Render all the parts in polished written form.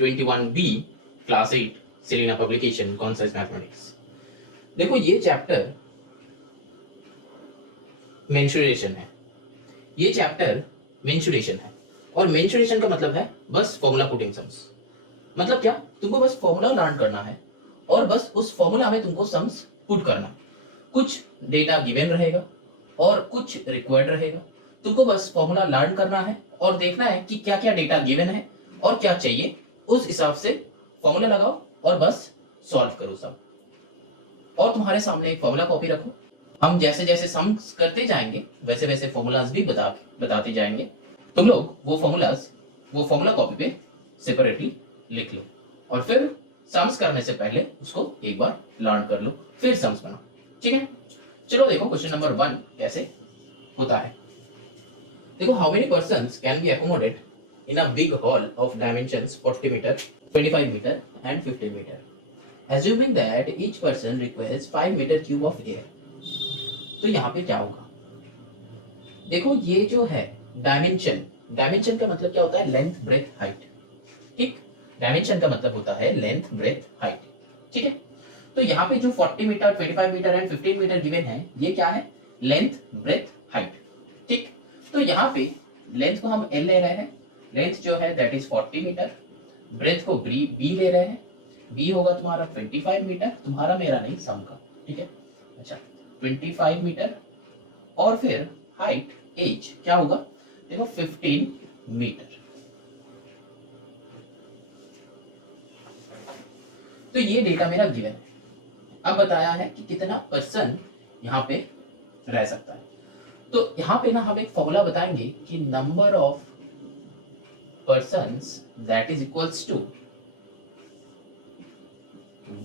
21B class 8 Selina publication concept mathematics. देखो ये chapter mensuration है, ये चैप्टर मेंसुरेशन है और मेंसुरेशन का मतलब है बस फॉर्मूला पुटिंग सम्स। मतलब क्या, तुमको बस फॉर्मूला लर्न करना है और बस उस फॉर्मूला में तुमको सम्स पुट करना। कुछ डेटा गिवन रहेगा और कुछ रिक्वायर्ड रहेगा। तुमको बस फॉर्मूला लर्न करना है और देखना है कि क्या क्या डेटा गिवन है और क्या चाहिए, उस हिसाब से फॉर्मूला लगाओ और बस सॉल्व करो सब। और तुम्हारे सामने एक फॉर्मूला कॉपी रखो, हम जैसे जैसे सम्स करते जाएंगे वैसे वैसे फॉर्मूलाज भी बताते जाएंगे। तुम लोग वो फॉर्मूला कॉपी पे सेपरेटली लिख लो और फिर सम्स करने से पहले उसको एक बार लर्न कर लो, फिर सम्स बनाओ। ठीक है, चलो देखो क्वेश्चन नंबर 1 कैसे होता है। देखो, how many persons can be accommodate in a big hall of dimensions 40 metre, 25 metre and 15 metre, assuming that each person requires 5 metre cube of air. तो यहाँ पे क्या होगा, देखो ये जो है डायमेंशन का मतलब क्या होता है, लेंथ ब्रेथ हाइट। ठीक, डायमेंशन का मतलब होता है लेंथ ब्रेथ हाइट। ठीक है, तो यहाँ पे जो 40 metre, 25 metre and 15 metre given है, ये क्या है, लेंथ ब्रेथ हाइट। ठीक, तो यहाँ पे लेंथ को हम L ले रहे हैं, लेंथ जो है दैट इज 40 मीटर, ब्रेथ को B ले रहे हैं, B होगा तुम्हारा 25 मीटर, तुम्हारा मेरा नहीं, सम का। ठीक है, अच्छा 25 मीटर और फिर हाइट H क्या होगा, देखो 15 मीटर। तो ये डेटा मेरा गिवन है। अब बताया है कि कितना पर्सन यहाँ पे रह सकता है। तो यहाँ पे ना हम एक फॉर्मूला बताएंगे कि number of persons that is equals to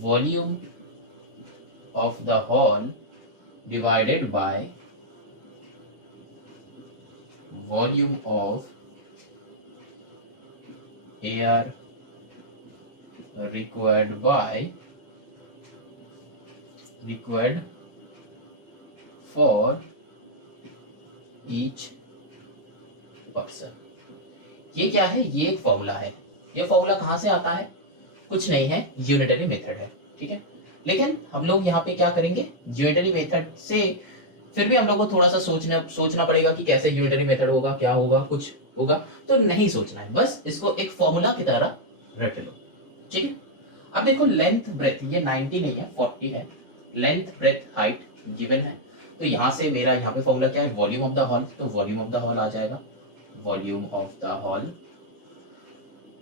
volume of the hall divided by volume of air required for each person। ये क्या है, ये एक फॉर्मूला है। ये फॉर्मूला कहाँ से आता है, कुछ नहीं है, यूनिटरी मेथड है। ठीक है, लेकिन हम लोग यहाँ पे क्या करेंगे, यूनिटरी मेथड से फिर भी हम लोग को थोड़ा सा सोचना पड़ेगा कि कैसे यूनिटरी मेथड होगा, क्या होगा, कुछ होगा, तो नहीं सोचना है, बस इसको एक फॉर्मूला की तरह रट लो। ठीक है, अब देखो लेंथ ब्रेथ ये 90 नहीं है, 40 है, लेंथ ब्रेथ हाइट गिवन है। तो यहाँ से मेरा यहाँ पे फॉर्मूला क्या है, वॉल्यूम ऑफ द हॉल, तो वॉल्यूम ऑफ द हॉल आ जाएगा, वॉल्यूम ऑफ द हॉल।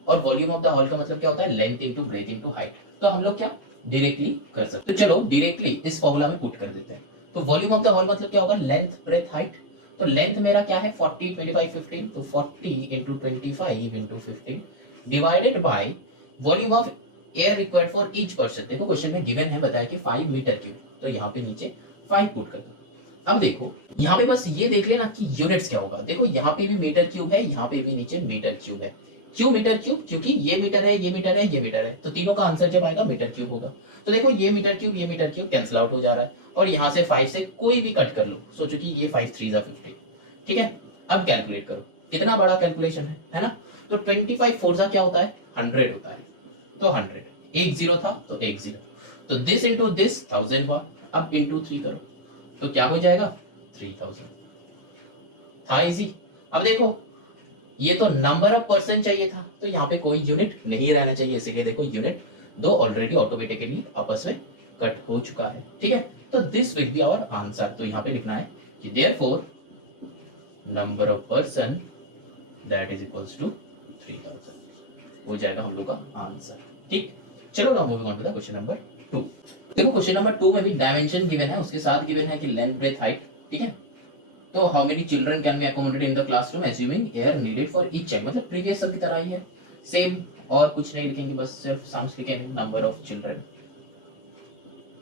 और वॉल्यूम ऑफ द हॉल का मतलब क्या होता है, length into breadth into height. तो हम लोग क्या डायरेक्टली कर सकते हैं, तो चलो डायरेक्टली इस फॉर्मूला में पुट कर देते हैं। तो वॉल्यूम ऑफ द हॉल मतलब क्या होगा, लेंथ ब्रेथ हाइट। तो लेंथ मेरा क्या है 40, 25, 15, तो 40 into 25 into 15 divided by volume of air required for each person. देखो क्वेश्चन में गिवन है, बताया कि 5 मीटर क्यूब, तो यहाँ पे नीचे 5 पुट कर दो। अब देखो यहाँ पे बस ये देख लेना कि यूनिट्स क्या होगा। देखो यहाँ पे भी मीटर क्यूब है, यहाँ पे भी नीचे मीटर क्यूब है। क्यों मीटर क्यूब, क्योंकि ये मीटर है, ये मीटर है, ये मीटर है, तो तीनों का आंसर जब आएगा मीटर क्यूब होगा। तो देखो ये मीटर क्यूब कैंसिल आउट हो जा रहा है और यहाँ से 5 से कोई भी कट कर लो, सोचो कि ये 5 3 50। ठीक है, अब कैलकुलेट करो, कितना बड़ा कैलकुलेशन है ना। तो 25 4 क्या होता है, 100 होता है, तो 100, एक जीरो था तो एक जीरो, तो दिस इंटू दिस 1000 हुआ। अब इंटू 3 करो तो क्या हो जाएगा, 3000। था इजी। अब देखो ये तो नंबर ऑफ पर्सन चाहिए था, तो यहाँ पे कोई यूनिट नहीं रहना चाहिए, इसीलिए देखो यूनिट दो ऑलरेडी ऑटोमेटिकली आपस में कट हो चुका है। ठीक है, तो this will be our answer. तो यहाँ पे लिखना है कि therefore number of person that is equals to 3000 हो जाएगा हम लोग का आंसर। ठीक, चलो now moving on to the question number 2। देखो क्वेश्चन नंबर 2 में भी डायमेंशन गिवन है, उसके साथ गिवन है कि लेंथ ब्रेथ हाइट। ठीक है, तो how many children can be accommodated in the classroom assuming air needed for each child. मतलब प्रीवियस सब की तरह ही है, सेम, और कुछ नहीं लिखेंगे, बस सिर्फ सम्स लिखेंगे। Number of children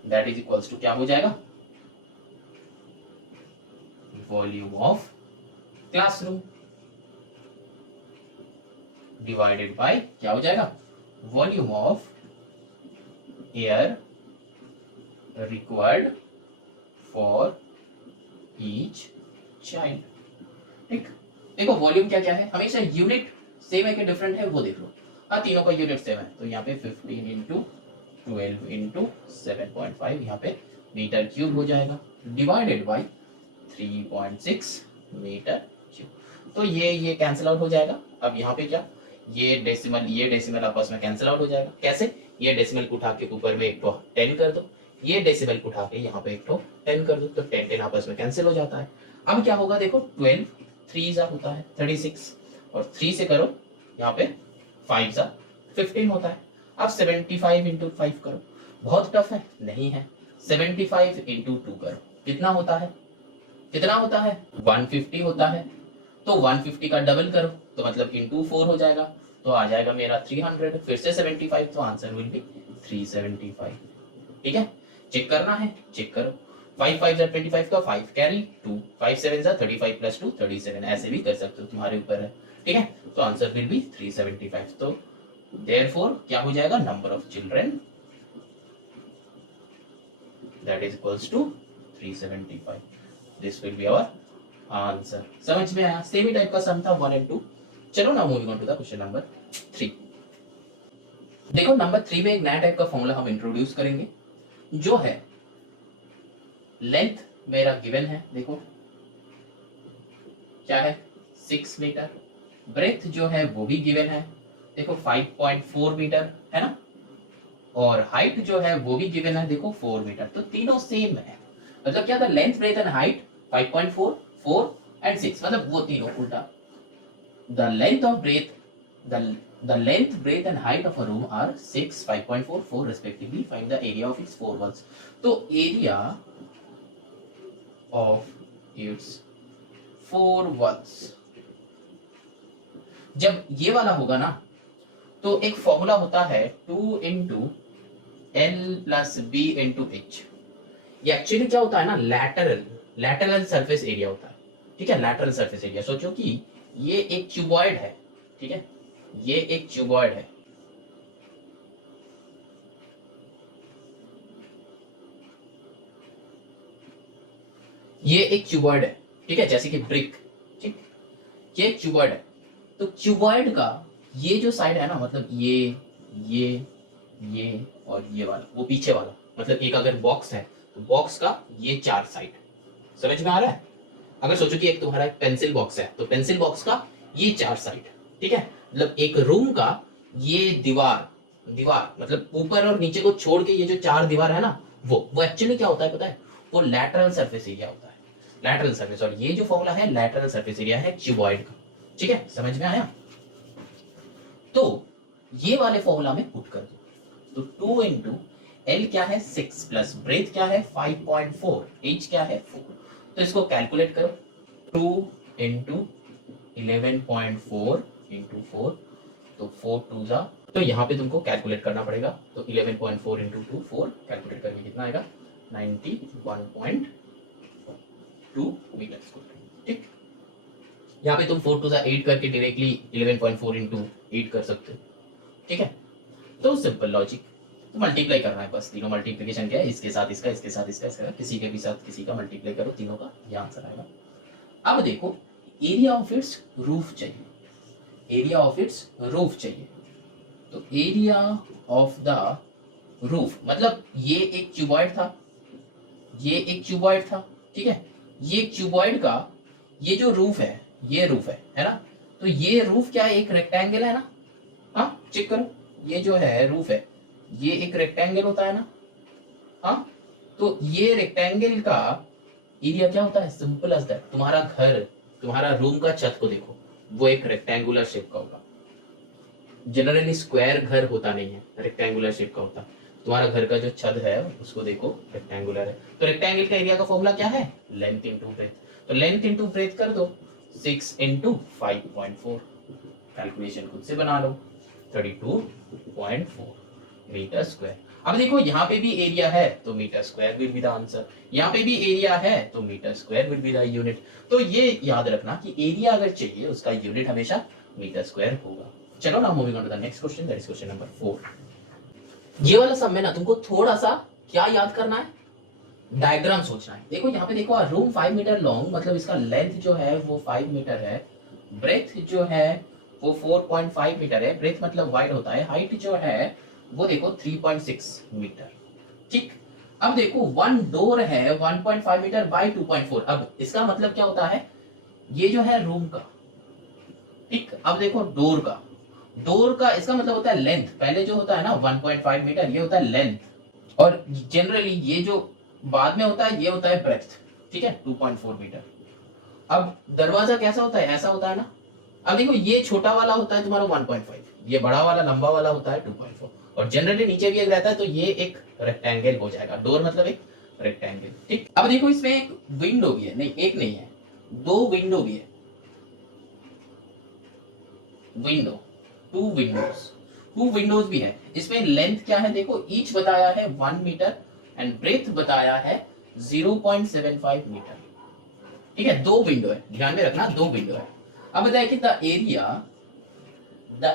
that is equals to क्या हो जाएगा, volume of classroom divided by क्या हो जाएगा, volume of air required for each child. ठीक, देखो वॉल्यूम क्या क्या है, हमेशा यूनिट सेम है कि डिफरेंट है वो देख लो। हाँ तीनों का यूनिट सेम है, तो यहाँ पे 15 इंटू 12 इंटू 7.5 यहाँ पे मीटर क्यूब हो जाएगा, डिवाइडेड बाई 3.6 मीटर क्यूब। तो ये कैंसिल आउट हो जाएगा। अब यहाँ पे क्या, ये डेसिमल आपस में कैंसिल आउट हो जाएगा। कैसे, ये डेसिमल को उठा के ऊपर में एक तो 10 कर दो, ये डेसिमल को उठा के यहाँ पे एक तो 10 कर दो, तो 10 आपस में कैंसिल हो जाता है। अब क्या होगा देखो, 12 3 जा होता है 36, और 3 से करो यहाँ पे 5 जा 15 होता है। अब 75 इंटू 5 करो, बहुत टफ है नहीं है, 75 इंटू 2 करो, कितना होता है, कितना होता है 150 होता है। तो 150 का डबल करो तो मतलब इंटू 4 हो जाएगा, तो आ जाएगा मेरा 300, फिर से 75, तो आंसर विल बी 375। ठीक है, चेक करना है, चेक करो। 5 5 जा 25 का 5 कैरी 2, 5 7 जा 35 प्लस 2 37, ऐसे भी कर सकते हो, तुम्हारे ऊपर है। ठीक है, तो आंसर विल बी 375। तो देयरफॉर क्या हो जाएगा, number of children that is equals to 375। This will be our answer. समझ में आया, सेम ही टाइप का सम था 1 and 2। चलो ना moving on to the question number 3। देखो नंबर 3 में एक नया टाइप का फॉर्मूला हम इंट्रोड्यूस करेंगे, जो है लेंथ मेरा गिवन है, देखो क्या है 6 मीटर, ब्रेथ जो है वो भी गिवन है, देखो 5.4 मीटर है ना, और हाइट जो है वो भी गिवन है, देखो 4 मीटर। तो तीनों सेम है, मतलब क्या था, length breadth and height 5.4 4 and 6, मतलब वो तीनों उल्टा। The length of breadth the length, breadth and height of a room are 6, 5.4, 4 respectively. Find the area of its 4 walls. तो area of its 4 walls, जब ये वाला होगा ना, तो एक फॉर्मूला होता है 2 into L plus B into H. ये एक्चुअली क्या होता है ना, लैटरल सरफेस एरिया होता है। ठीक है, लैटरल सरफेस एरिया, सोचो कि ये एक क्यूबॉइड है, ठीक है, ये एक क्यूबॉइड है, ये एक क्यूबॉइड है, ठीक है, जैसे कि ब्रिक, ठीक, ये क्यूबॉइड है। तो क्यूबॉइड का ये जो साइड है ना, मतलब ये और ये वाला, वो पीछे वाला, मतलब एक अगर बॉक्स है तो बॉक्स का ये 4 साइड, समझ में आ रहा है। अगर सोचो कि एक तुम्हारा एक पेंसिल बॉक्स है, तो पेंसिल बॉक्स का ये 4 साइड, ठीक है, मतलब एक रूम का ये दीवार मतलब ऊपर और नीचे को छोड़ के ये जो 4 दीवार है ना, वो एक्चुअली क्या होता है पता है, वो लैटरल सरफेस एरिया होता है, लैटरल सरफेस। और ये जो फॉर्मूला है लैटरल सरफेस एरिया है क्यूबॉइड का। ठीक है, समझ में आया। तो ये वाले फॉर्मूला में पुट कर दो, तो 2 इंटू एल क्या है 6 प्लस ब्रेथ क्या है 5.4, एच क्या है 4। तो इसको कैलकुलेट करो, 2 इंटू 11.4 इंटू 4, तो 4 2 जा, तो यहाँ पे तुमको कैलकुलेट करना पड़ेगा। तो 11.4 इंटू 2 4 कैलकुलेट करके कितना आएगा 91.2 मीटर स्क्वायर। ठीक, यहाँ पे तुम 4 2 जा 8 करके डायरेक्टली 11.4 इंटू 8 कर सकते हो। ठीक है, तो सिंपल लॉजिक, तो मल्टीप्लाई करना है बस, तीनों मल्टीप्लिकेशन क्या है, इसके साथ इसका, इसके साथ इसका, किसी के भी साथ किसी का मल्टीप्लाई करो, तीनों का ये आंसर आएगा। अब देखो एरिया ऑफ इट्स रूफ चाहिए, एरिया ऑफ इट्स रूफ चाहिए। तो एरिया ऑफ द रूफ, मतलब ये एक क्यूबॉइड था, ये एक क्यूबॉइड था, ठीक है, ये क्यूबॉइड का ये जो रूफ है, ये रूफ है ना, तो ये रूफ क्या है, एक रेक्टेंगल है ना, हाँ चेक करो, ये जो है रूफ है, ये एक रेक्टेंगल होता है ना, हाँ, तो ये रेक्टेंगल का एरिया क्या होता है, सिंपल एज दैट। तुम्हारा घर, तुम्हारा रूम का छत को देखो, वो एक रेक्टेंगुलर शेप का होगा, जनरली स्क्वायर घर होता नहीं है, रेक्टेंगुलर शेप का होता है। तुम्हारा घर का जो छत है उसको देखो रेक्टेंगुलर है, तो रेक्टेंगल का एरिया का फॉर्मूला क्या है, लेंथ इंटू ब्रेथ। तो लेंथ इंटू ब्रेथ कर दो, 6 इंटू 5.4, कैलकुलेशन खुद से बना लो, 32.4 मीटर स्क्वायर। अब देखो यहाँ पे भी एरिया है तो metre square will be the answer, यहाँ पे भी एरिया है तो metre square will be the unit. तो ये याद रखना कि एरिया अगर चाहिए उसका यूनिट हमेशा मीटर स्क्वायर होगा। चलो ना moving on to the next question, that is question number 4। ये वाला सब में ना तुमको थोड़ा सा क्या याद करना है, डायग्राम सोचना है। देखो यहाँ पे देखो, रूम 5 मीटर लॉन्ग, मतलब इसका लेंथ जो है वो 5 मीटर है, ब्रेथ जो है वो 4.5 मीटर है, ब्रेथ मतलब वाइड होता है, हाइट जो है वो देखो 3.6 मीटर। ठीक, अब देखो वन डोर है 1.5 मीटर बाय 2.4। अब इसका मतलब क्या होता है, ये जो है रूम का, ठीक। अब देखो डोर का इसका मतलब होता है लेंथ, पहले जो होता है ना 1.5 मीटर, ये होता है लेंथ, और जनरली ये जो बाद में होता है ये होता है ब्रेथ, ठीक है, 2.4 मीटर। अब दरवाजा कैसा होता है, ऐसा होता है ना। अब देखो ये छोटा वाला होता है तुम्हारा 1.5, ये बड़ा वाला लंबा वाला होता है 2.4, और जनरली नीचे भी एक रहता है, तो ये एक रेक्टेंगल हो जाएगा। डोर मतलब एक रेक्टेंगल, ठीक। अब देखो इसमें एक विंडो भी है, नहीं एक नहीं है, दो विंडो भी है, विंडो, टू विंडोज भी है। इसमें लेंथ क्या है देखो, ईच बताया है 1 मीटर एंड ब्रेथ बताया है 0.75 मीटर, ठीक है। दो विंडो है, ध्यान में रखना, दो विंडो है। अब बताया कि the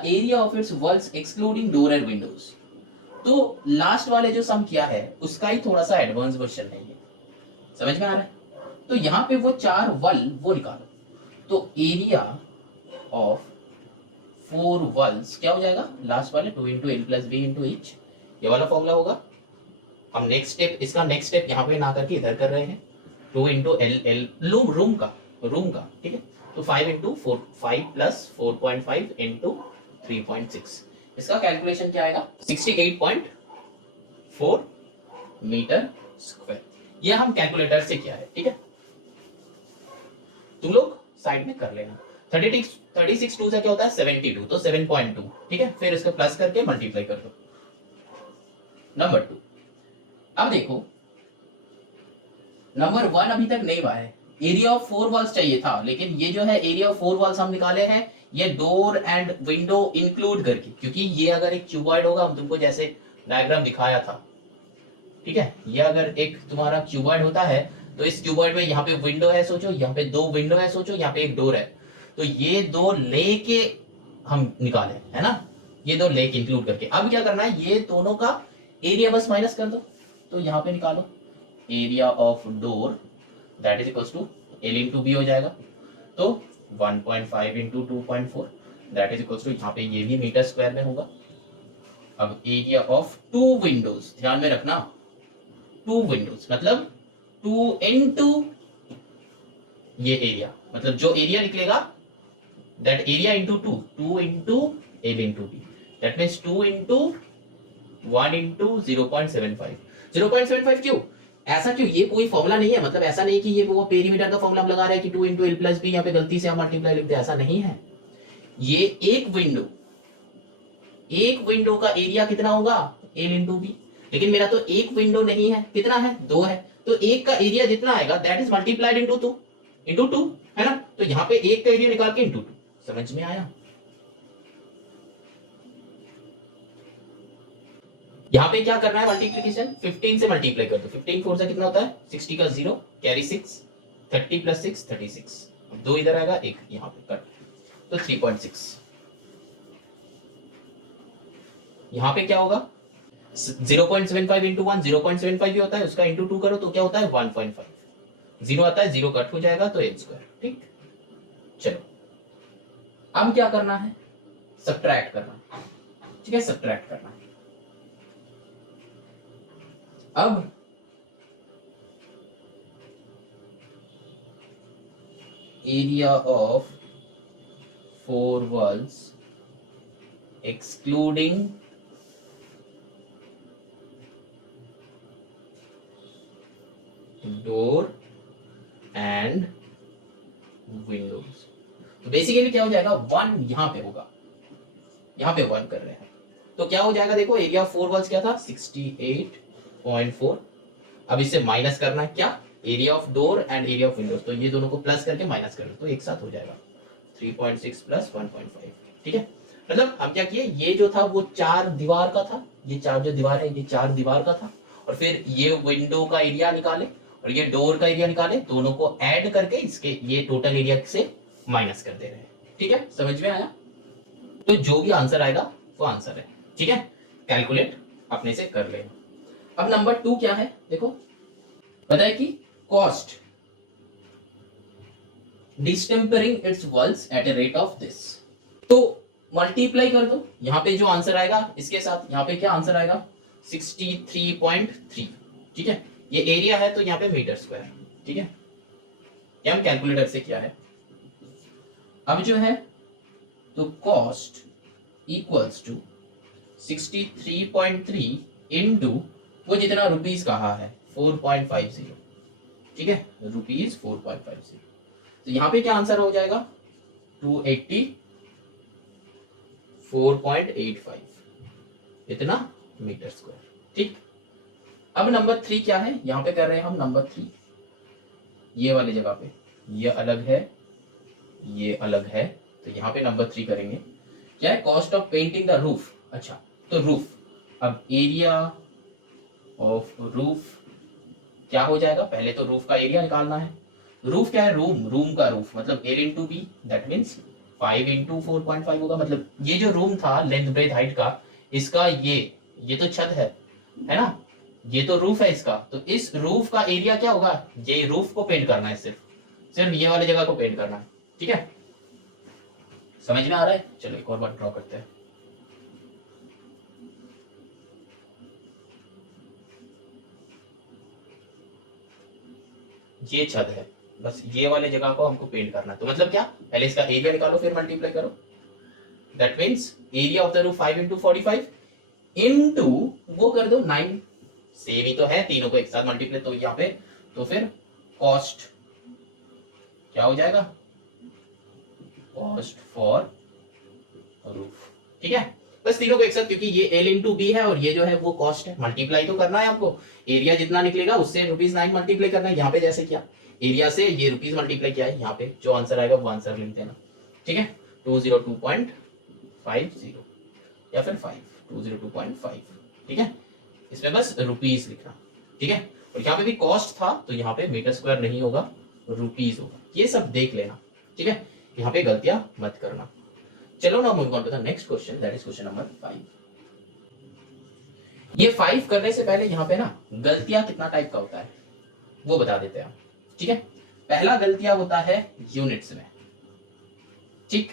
area of its walls excluding door and Windows. तो लास्ट वाले जो सम किया है उसका ही थोड़ा सा एडवांस वर्जन है, ये समझ में आ रहा है। तो यहां पे वो चार वल वो निकालो, तो एरिया ऑफ 4 वल्स क्या हो जाएगा, लास्ट वाले 2 into L plus B into H, ये वाला फॉर्मूला होगा। हम नेक्स्ट स्टेप, इसका नेक्स्ट स्टेप यहाँ पे ना करके इधर कर रहे हैं, 2 इंटू एल रूम का, ठीक है। तो 5 इंटू 4, 5 प्लस 4.5 इंटू 3.6, इसका कैलकुलेशन क्या आएगा, 68.4 मीटर स्क्वायर। ये हम कैलकुलेटर से किया है, ठीक है। तुम लोग साइड में कर लेना। 36 2 से क्या होता है 72, तो 7.2, ठीक है। फिर इसको प्लस करके मल्टीप्लाई कर दो। नंबर 2, अब देखो नंबर 1 अभी तक नहीं हुआ है, एरिया ऑफ 4 वॉल्स चाहिए था, लेकिन ये जो है एरिया ऑफ 4 वॉल्स हम निकाले हैं ये डोर एंड विंडो इंक्लूड करके, क्योंकि ये अगर एक क्यूबॉइड होगा, हम तुमको जैसे डायग्राम दिखाया था, ठीक है। ये अगर एक तुम्हारा क्यूबॉइड होता है, तो इस क्यूबॉइड में यहाँ पे विंडो है सोचो, यहाँ पे दो विंडो है सोचो, यहाँ पे एक डोर है, तो ये दो लेके हम निकाले, है ना, ये दो लेक इंक्लूड करके। अब क्या करना है, ये दोनों का एरिया बस माइनस कर दो, तो यहाँ पे निकालो area of door that is equals to L into B हो जाएगा, तो 1.5 into 2.4 that is equals to, यहाँ पे ये भी मीटर स्क्वायर में होगा। अब एरिया ऑफ 2 विंडोज, ध्यान में रखना 2 विंडोज मतलब 2 इंटू ये एरिया, मतलब जो एरिया निकलेगा that area into 2 into L into B, that means 2 into 1 into 0.75। क्यों ऐसा, क्यों, ये कोई फॉर्मूला नहीं है, मतलब ऐसा नहीं कि ये वो पेरीमीटर का फॉर्मूला हम लगा रहे हैं कि 2 इंटू एल प्लस बी, यहाँ पे गलती से हम मल्टीप्लाई लिख दे, ऐसा नहीं है। ये एक विंडो का एरिया कितना होगा, एल इंटू बी, लेकिन मेरा तो एक विंडो नहीं है, कितना है, 2 है, तो एक का एरिया जितना आएगा दैट इज मल्टीप्लाइड इंटू 2 है ना। तो यहाँ पे एक का एरिया निकाल के इंटू 2, समझ में आया। यहाँ पे क्या करना है, मल्टीप्लीकेशन 15 से मल्टीप्लाई कर दो, 15 4 से कितना होता है 60 का 0 कैरी 6, 30 प्लस 6 36, 2 इधर आएगा, एक यहाँ पे कट, तो 3.6। यहाँ पे क्या होगा 0.75 इंटू 1 0.75 भी होता है, उसका इंटू 2 करो तो क्या होता है 1.5, 0 आता है, 0 कट हो जाएगा तो एल स्क्वायर, ठीक। चलो अब क्या करना है, सब्ट्रैक्ट करना, ठीक है, सब्ट्रैक्ट करना है। अब area of 4 walls excluding door and Windows, तो बेसिकली क्या हो जाएगा 1 यहां पे होगा, यहां पे 1 कर रहे हैं, तो क्या हो जाएगा देखो एरिया ऑफ 4 वॉल्स क्या था 68.4। अब इसे माइनस करना है, क्या, area of door and area of Windows, तो ये दोनों को प्लस करके माइनस कर लो, तो एक साथ हो जाएगा 3.6 प्लस 1.5, ठीक है। मतलब हम क्या किए, ये जो था वो 4 दीवार का था, ये 4 जो दीवार है ये 4 दीवार का था, और फिर ये विंडो का एरिया निकाले और ये डोर का एरिया निकाले, दोनों को ऐड करके इसके ये टोटल एरिया से माइनस कर दे रहे हैं, ठीक है, समझ में आया। तो जो भी आंसर आएगा वो आंसर है, ठीक है, कैलकुलेट अपने से कर लेना। अब नंबर 2 क्या है देखो, बताए कि cost distempering its walls at a rate of this, तो मल्टीप्लाई कर दो, यहाँ पे जो आंसर आएगा इसके साथ, यहाँ पे क्या आंसर आएगा 63.3। ठीक है, ये एरिया है तो यहाँ पे मीटर स्क्वायर। ठीक है, ये हम कैलकुलेटर से किया है। अब जो है तो कॉस्ट इक्वल्स टू 63.3 इनटू वो जितना रुपीस कहा है 4.50। ठीक है, रुपीस 4.50। तो यहाँ पे क्या आंसर हो जाएगा 284.85 इतना मीटर स्क्वायर। ठीक, अब नंबर 3 क्या है, यहाँ पे कर रहे हैं हम नंबर 3, ये वाली जगह पे, ये अलग है ये अलग है, तो यहाँ पे नंबर 3 करेंगे। क्या है, cost of painting the roof. अच्छा, तो रूफ, अब एरिया ऑफ रूफ क्या हो जाएगा, पहले तो रूफ का एरिया निकालना है। रूफ क्या है, रूम का रूफ, मतलब L into B, that means 5 into 4.5 होगा। मतलब ये जो रूम था लेंथ ब्रेथ हाइट का, इसका ये तो छत है ना, ये तो रूफ है इसका, तो इस रूफ का एरिया क्या होगा, ये रूफ को पेंट करना है, सिर्फ ये वाली जगह को पेंट करना है। ठीक है, समझ में आ रहा है। चलो एक और बार ड्रॉ करते हैं। ये छत है, बस ये वाले जगह को हमको पेंट करना है। तो मतलब क्या, पहले इसका एरिया निकालो फिर मल्टीप्लाई करो। That means area of the roof 5 into 45 into वो कर दो 9, सेम ही तो है, तीनों को एक साथ मल्टीप्लाई, तो यहाँ पे तो फिर कॉस्ट क्या हो जाएगा, कॉस्ट फॉर रूफ। ठीक है, बस तीनों को एक साथ, क्योंकि ये L इंटू बी है और ये जो है वो कॉस्ट है, मल्टीप्लाई तो करना है आपको, एरिया जितना निकलेगा उससे ₹9 मल्टीप्लाई करना है। यहाँ पे जैसे किया, एरिया से ये रुपीस मल्टीप्लाई किया है, यहाँ पे जो आंसर आएगा वो आंसर लिख देना। ठीक है, 202.50 या फिर 202.5। ठीक है, इसमें बस रुपीस लिखना। ठीक है, और यहाँ पे भी कॉस्ट था तो यहाँ पे मीटर स्क्वायर नहीं होगा, रुपीस होगा। ये सब देख लेना। ठीक है, यहाँ पे गलतियां मत करना। चलो ना move on to the next question, that is question number 5। ये 5 करने से पहले यहाँ पे ना गलतियां कितना टाइप का होता है वो बता देते हैं। ठीक है, पहला गलतियां होता है यूनिट्स में। ठीक,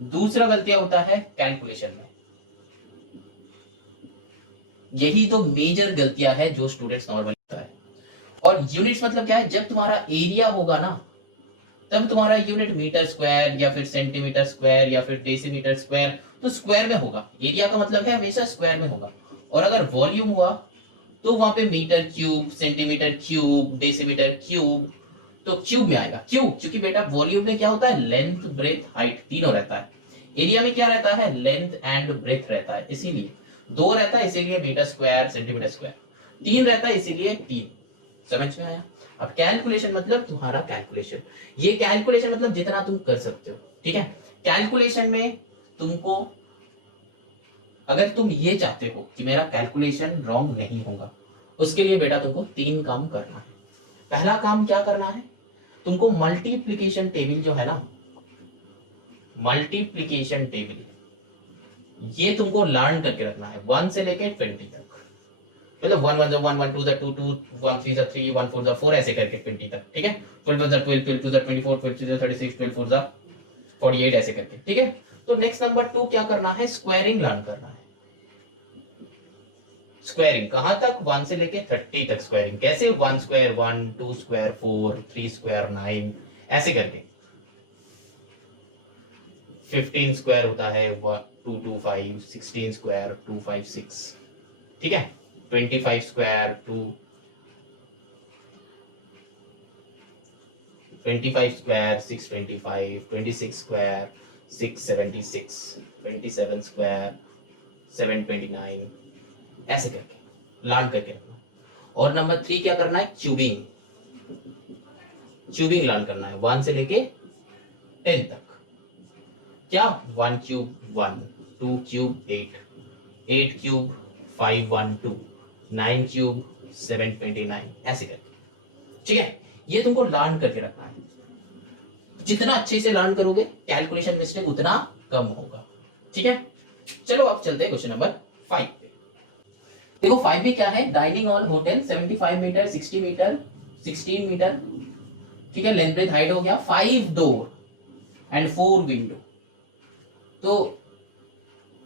दूसरा गलतियां होता है कैलकुलेशन में। यही तो मेजर गलतियां है जो स्टूडेंट्स नॉर्मली होता है। और यूनिट्स मतलब क्या है, जब तुम्हारा एरिया होगा ना तब तुम्हारा यूनिट मीटर स्क्वायर या फिर सेंटीमीटर स्क्वायर या फिर डेसीमीटर स्क्वायर, तो स्क्वायर में होगा। एरिया का मतलब है हमेशा स्क्वायर में होगा। और अगर वॉल्यूम हुआ तो वहां पे metre cube, centimetre cube, decimetre cube, तो क्यूब में आएगा। क्यों, क्योंकि बेटा वॉल्यूम में क्या होता है, लेंथ ब्रेथ हाइट तीनों रहता है। एरिया में क्या रहता है, लेंथ एंड ब्रेथ रहता है, इसीलिए 2 रहता है, इसीलिए मीटर स्क्वायर सेंटीमीटर स्क्वायर। 3 रहता है इसीलिए 3। समझ में आया। अब कैलकुलेशन मतलब तुम्हारा कैलकुलेशन, ये कैलकुलेशन मतलब जितना तुम कर सकते हो। ठीक है, कैलकुलेशन में तुमको, अगर तुम ये चाहते हो कि मेरा कैलकुलेशन रॉन्ग नहीं होगा, उसके लिए बेटा तुमको 3 काम करना है। पहला काम क्या करना है, तुमको मल्टीप्लिकेशन टेबल जो है ना, मल्टीप्लिकेशन टेबल ये तुमको लर्न करके रखना है 1 से लेके 20 तक। मतलब 1 1 1 1 2 2 2 1 3 3 1 4 4 ऐसे करके 20 तक। ठीक है, 12 12 12 2 24 12 36 12 4 48 ऐसे करके। ठीक है, तो नेक्स्ट नंबर 2 क्या करना है, स्क्वायरिंग लर्न करना है। स्क्वायरिंग कहां तक, 1 से लेके 30 तक स्क्वायरिंग। कैसे, 1 स्क्वायर 1, 2 स्क्वायर 4, 3 स्क्वायर 9 ऐसे करके। 15 स्क्वायर होता है 225, 16 स्क्वायर 256। ठीक है, 25 स्क्वायर 25 स्क्वायर 625, 26 स्क्वायर 676, 27 स्क्वायर 729 ऐसे करके लर्न करके रखना। और नंबर 3 क्या करना है, क्यूबिंग। क्यूबिंग लर्न करना है 1 से लेके 10 तक। क्या, 1 क्यूब 1, 2 क्यूब 8, 8 क्यूब 512, 9 क्यूब 729 ऐसे करके। ठीक है, ये तुमको लर्न करके रखना है। जितना अच्छे से लर्न करोगे कैलकुलेशन मिस्टेक उतना कम होगा। ठीक है, चलो अब चलते हैं क्वेश्चन नंबर 5 पे। देखो 5 भी क्या है, dining hall hotel 75 metre 60 metre 16 metre. ठीक है, लेंथ ब्रेथ हाइट हो गया, 5 डोर एंड 4 विंडो। तो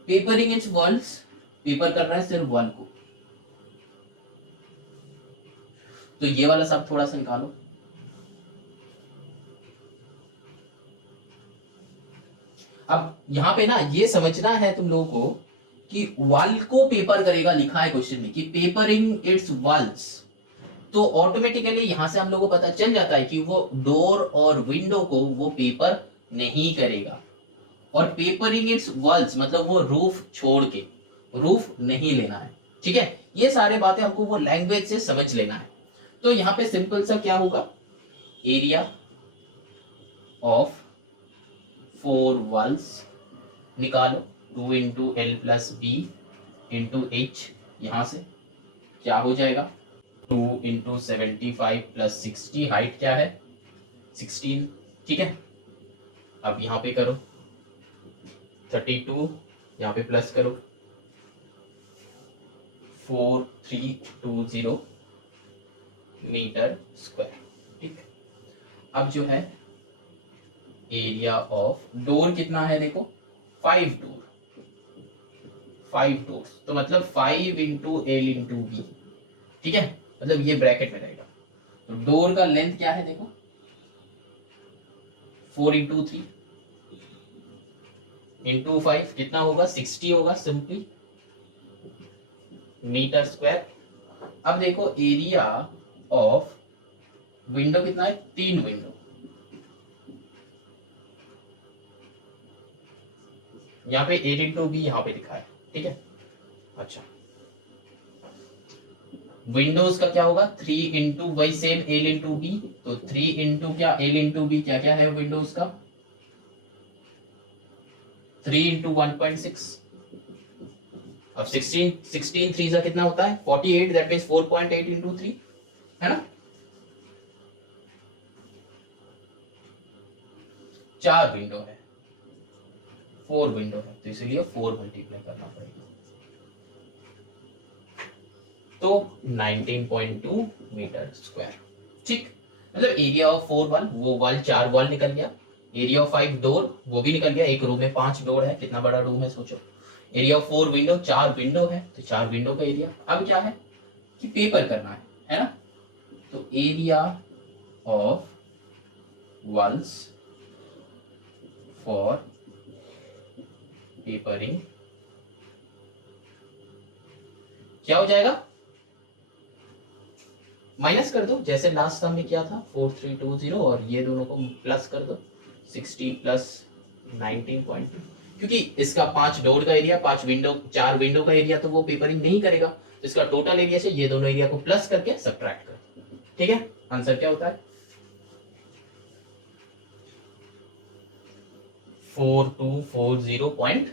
पेपरिंग इट्स वॉल्स, पेपर कर रहा है सिर्फ वॉल को, तो ये वाला सब थोड़ा सा निकालो। अब यहां पे ना ये समझना है तुम लोगों को कि वॉल को पेपर करेगा, लिखा है क्वेश्चन में कि पेपरिंग इट्स वॉल्स, तो ऑटोमेटिकली यहां से हम लोगों को पता चल जाता है कि वो डोर और विंडो को वो पेपर नहीं करेगा। और पेपरिंग इट्स वॉल्स मतलब वो रूफ छोड़ के, रूफ नहीं लेना है, ठीक है। ये सारे बातें हमको वो लैंग्वेज से समझ लेना है। तो यहाँ पे सिंपल सा क्या होगा, एरिया ऑफ 4 वॉल्स निकालो, 2 into L plus B into H, यहां से क्या हो जाएगा 2 इंटू 75 प्लस 60, हाइट क्या है 16, ठीक है। अब यहाँ पे करो 32, यहाँ पे प्लस करो 4320 मीटर स्क्वायर, ठीक है। अब जो है एरिया ऑफ डोर कितना है देखो 5 डोर, 5 डोर तो मतलब 5 इंटू एल इंटू बी, ठीक है, मतलब ये ब्रैकेट में रहेगा। तो डोर का लेंथ क्या है देखो 4 इंटू 3 इंटू 5 कितना होगा 60 होगा सिंपली मीटर स्क्वायर। अब देखो एरिया ऑफ विंडो कितना है 3 विंडो, यहाँ पे 8 इंटू बी यहाँ पे लिखा है, ठीक है। अच्छा विंडोज का क्या होगा 3 इंटू वही सेम एल इंटू बी, तो 3 इंटू क्या एल इंटू बी क्या क्या है विंडोज का 3 इंटू 1.6। अब 16 3 का कितना होता है 48, दैट मीन्स 4.8 इंटू 3 है ना। 4 विंडो है 4 विंडो है तो इसीलिए 4 मल्टीप्लाई करना पड़ेगा, तो 19.2 मीटर स्क्वायर, ठीक। मतलब एरिया ऑफ 4 वॉल, वो वॉल 4 वॉल निकल गया, एरिया ऑफ 5 डोर वो भी निकल गया, एक रूम में 5 डोर है, कितना बड़ा रूम है सोचो। एरिया ऑफ 4 विंडो 4 विंडो है तो 4 विंडो का एरिया। अब क्या है कि पेपर करना है ना, तो area of walls for papering क्या हो जाएगा, माइनस कर दो जैसे लास्ट सम में किया था 4320 और ये दोनों को प्लस कर दो 60 प्लस 19.2, क्योंकि इसका 5 डोर का एरिया 5 विंडो 4 विंडो का एरिया तो वो पेपरिंग नहीं करेगा, तो इसका टोटल एरिया से ये दोनों एरिया को प्लस करके सब्ट्रैक्ट कर दो, ठीक है। आंसर क्या होता है 4240.8,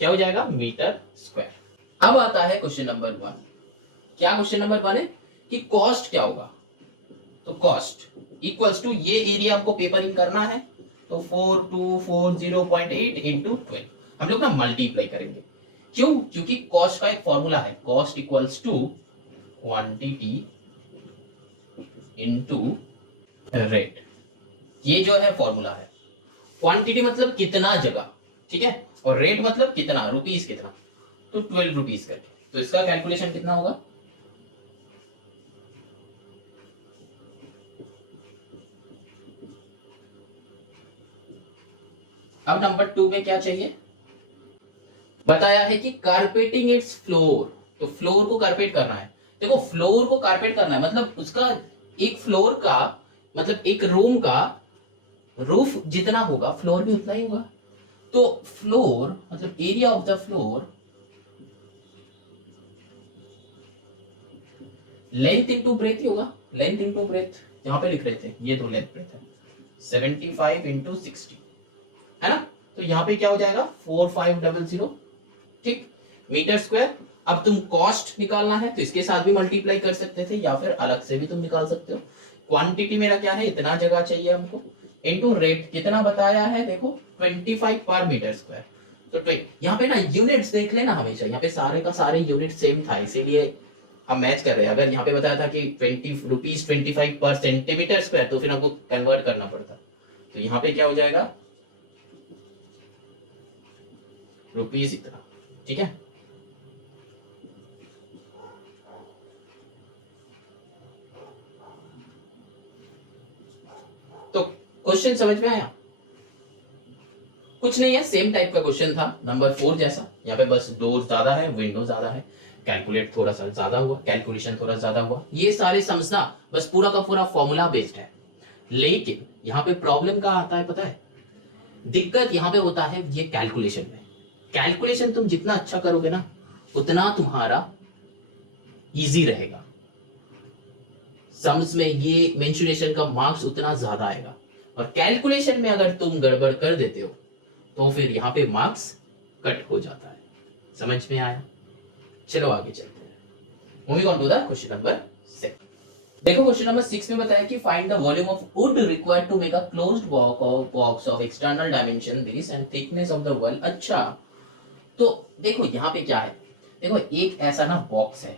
क्या हो जाएगा मीटर स्क्वायर। अब आता है क्वेश्चन नंबर 1। क्या क्वेश्चन नंबर 1 है कि कॉस्ट क्या होगा, तो कॉस्ट इक्वल्स टू ये एरिया हमको पेपरिंग करना है तो 4240.8 इंटू 12 हम लोग ना मल्टीप्लाई करेंगे, क्यों, क्योंकि कॉस्ट का एक फॉर्मूला है cost equals to quantity into rate, ये जो है फॉर्मूला है। क्वांटिटी मतलब कितना जगह, ठीक है, और रेट मतलब कितना रुपीस कितना, तो 12 रुपीस करके, तो इसका कैलकुलेशन कितना होगा अब नंबर 2 में क्या चाहिए, बताया है कि कारपेटिंग इट्स फ्लोर, तो फ्लोर को कारपेट करना है। देखो फ्लोर को कारपेट करना है मतलब उसका एक फ्लोर का मतलब एक रूम का रूफ जितना होगा फ्लोर भी उतना ही होगा, तो फ्लोर मतलब area of the floor length into breadth ही होगा, लेंथ इंटू ब्रेथ यहां पे लिख रहे थे ये दो लेंथ ब्रेथ है 75 इंटू 60 है ना, तो यहाँ पे क्या हो जाएगा 4500, ठीक, मीटर स्क्वायर। अब तुम कॉस्ट निकालना है तो इसके साथ भी मल्टीप्लाई कर सकते थे या फिर अलग से भी तुम निकाल सकते हो। क्वांटिटी मेरा क्या है इतना जगह चाहिए हमको, इनटू रेट कितना बताया है देखो 25 पर मीटर स्क्वायर, तो यहाँ पे ना यूनिट्स देख लेना हमेशा, यहाँ पे सारे का सारे यूनिट सेम था इसीलिए हम मैच कर रहे हैं। अगर यहाँ पे बताया था कि 20 रुपीज 25 पर सेंटीमीटर स्क्वायर, तो फिर हमको कन्वर्ट करना पड़ता। तो यहाँ पे क्या हो जाएगा, रुपीज इतना, ठीक है। तो क्वेश्चन समझ में आया? कुछ नहीं है, सेम टाइप का क्वेश्चन था नंबर 4 जैसा। यहाँ पे बस डोर ज्यादा है, विंडो ज्यादा है, कैलकुलेट थोड़ा सा ज्यादा हुआ, कैलकुलेशन थोड़ा ज्यादा हुआ। ये सारे समझना, बस पूरा का पूरा फॉर्मूला बेस्ड है। लेकिन यहाँ पे प्रॉब्लम क्या आता है पता है? दिक्कत यहाँ पे होता है ये कैलकुलेशन में। कैलकुलेशन तुम जितना अच्छा करोगे ना, उतना तुम्हारा इजी रहेगा। सम्स में ये मेंशुरेशन का मार्क्स उतना ज्यादा आएगा। और कैलकुलेशन में अगर तुम गड़बड़ कर देते हो तो फिर यहाँ पे मार्क्स कट हो जाता है। समझ में आया? चलो आगे चलते हैं। Moving on to the question number 6। देखो क्वेश्चन नंबर 6 में बताया कि find the volume of wood required to make a closed box of external dimension this and thickness of the wall. अच्छा, तो देखो यहाँ पे क्या है, देखो एक ऐसा ना बॉक्स है,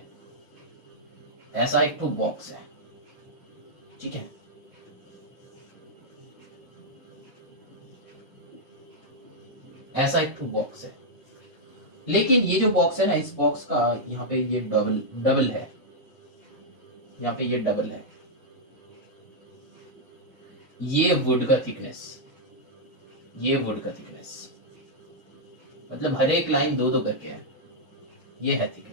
ऐसा एक तो बॉक्स है, ठीक है। ऐसा एक तो बॉक्स है, लेकिन ये जो बॉक्स है ना, इस बॉक्स का यहाँ पे ये डबल है, यहाँ पे ये डबल है। ये वुड का थिकनेस, ये वुड का थिकनेस, मतलब हर एक लाइन 2-2 करके है, ये है थिकनेस।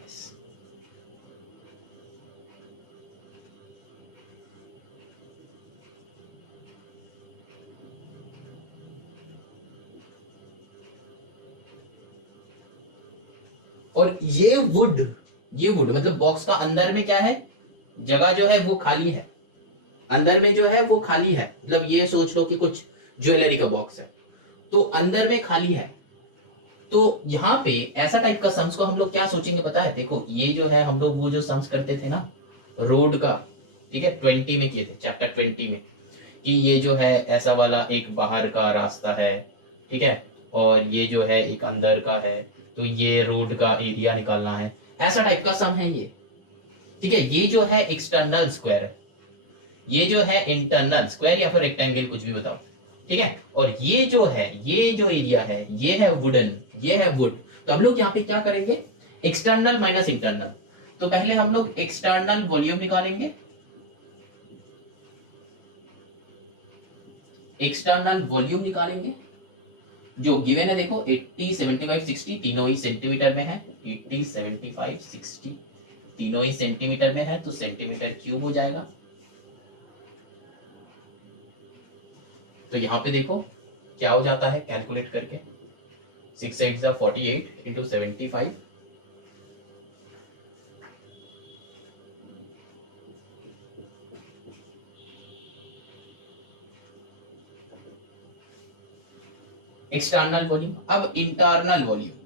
और ये वुड मतलब बॉक्स का अंदर में क्या है, जगह जो है वो खाली है, अंदर में जो है वो खाली है। मतलब ये सोच लो कि कुछ ज्वेलरी का बॉक्स है, तो अंदर में खाली है। तो यहाँ पे ऐसा टाइप का सम्स को हम लोग क्या सोचेंगे पता है? देखो ये जो है, हम लोग वो जो सम्स करते थे ना रोड का, ठीक है, 20 में किए थे, चैप्टर 20 में, कि ये जो है ऐसा वाला एक बाहर का रास्ता है, ठीक है, और ये जो है एक अंदर का है, तो ये रोड का एरिया निकालना है। ऐसा टाइप का सम है ये, ठीक है। ये जो है एक्सटर्नल स्क्वायर है, ये जो है इंटरनल स्क्वायर या फिर रेक्टेंगल, कुछ भी बताओ, ठीक है। और ये जो है, ये जो एरिया है, ये है वुडन, ये है वुड। तो हम लोग यहाँ पे क्या करेंगे, एक्सटर्नल माइनस इंटरनल। तो पहले हम लोग एक्सटर्नल वॉल्यूम निकालेंगे, एक्सटर्नल वॉल्यूम निकालेंगे जो गिवन है। देखो 80 75 60 तीनों ही सेंटीमीटर में है, 80 75 60 तीनों ही सेंटीमीटर में है, तो सेंटीमीटर क्यूब हो जाएगा। तो यहाँ पे देखो क्या हो जाता है कैलकुलेट करके, 6 8 48 इंटू 75, एक्सटर्नल वॉल्यूम। अब इंटरनल वॉल्यूम,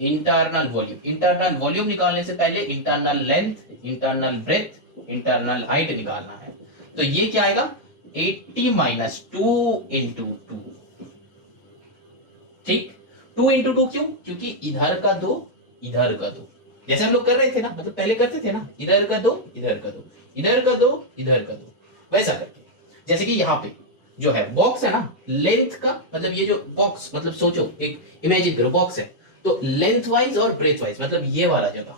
इंटरनल वॉल्यूम निकालने से पहले internal length, internal breadth, internal height निकालना है। तो ये क्या आएगा, 80 माइनस 2 इंटू 2, ठीक। 2 इंटू 2 क्यों? क्योंकि इधर का 2 इधर का 2, जैसे हम लोग कर रहे थे ना, मतलब पहले करते थे ना, इधर का 2 इधर का 2 इधर का 2 इधर का 2, वैसा करके। जैसे कि यहाँ पे जो है बॉक्स है ना, लेंथ का मतलब ये जो बॉक्स, मतलब सोचो, एक इमेजिन करो बॉक्स है, तो लेंथ वाइज और ब्रेथ वाइज, मतलब ये वाला जगह,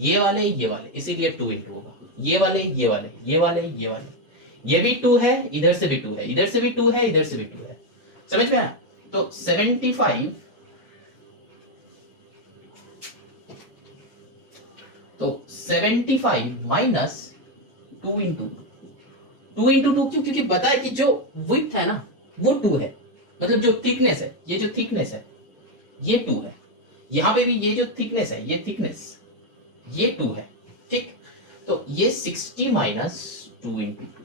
ये वाले, इसीलिए 2 इंटू होगा, ये वाले, ये भी 2 है, इधर से भी 2 है, इधर से भी 2 है, इधर से भी 2 है। समझ में आया? तो 75, तो 75 माइनस 2 इंटू 2 इंटू 2 क्यों? क्योंकि पता है कि जो विड्थ है ना वो 2 है, मतलब जो थिकनेस है, ये जो थिकनेस है ये 2 है। यहां पे भी ये जो थिकनेस है, ये थिकनेस ये 2 है, ठीक। तो ये 60 माइनस 2 इंटू 2,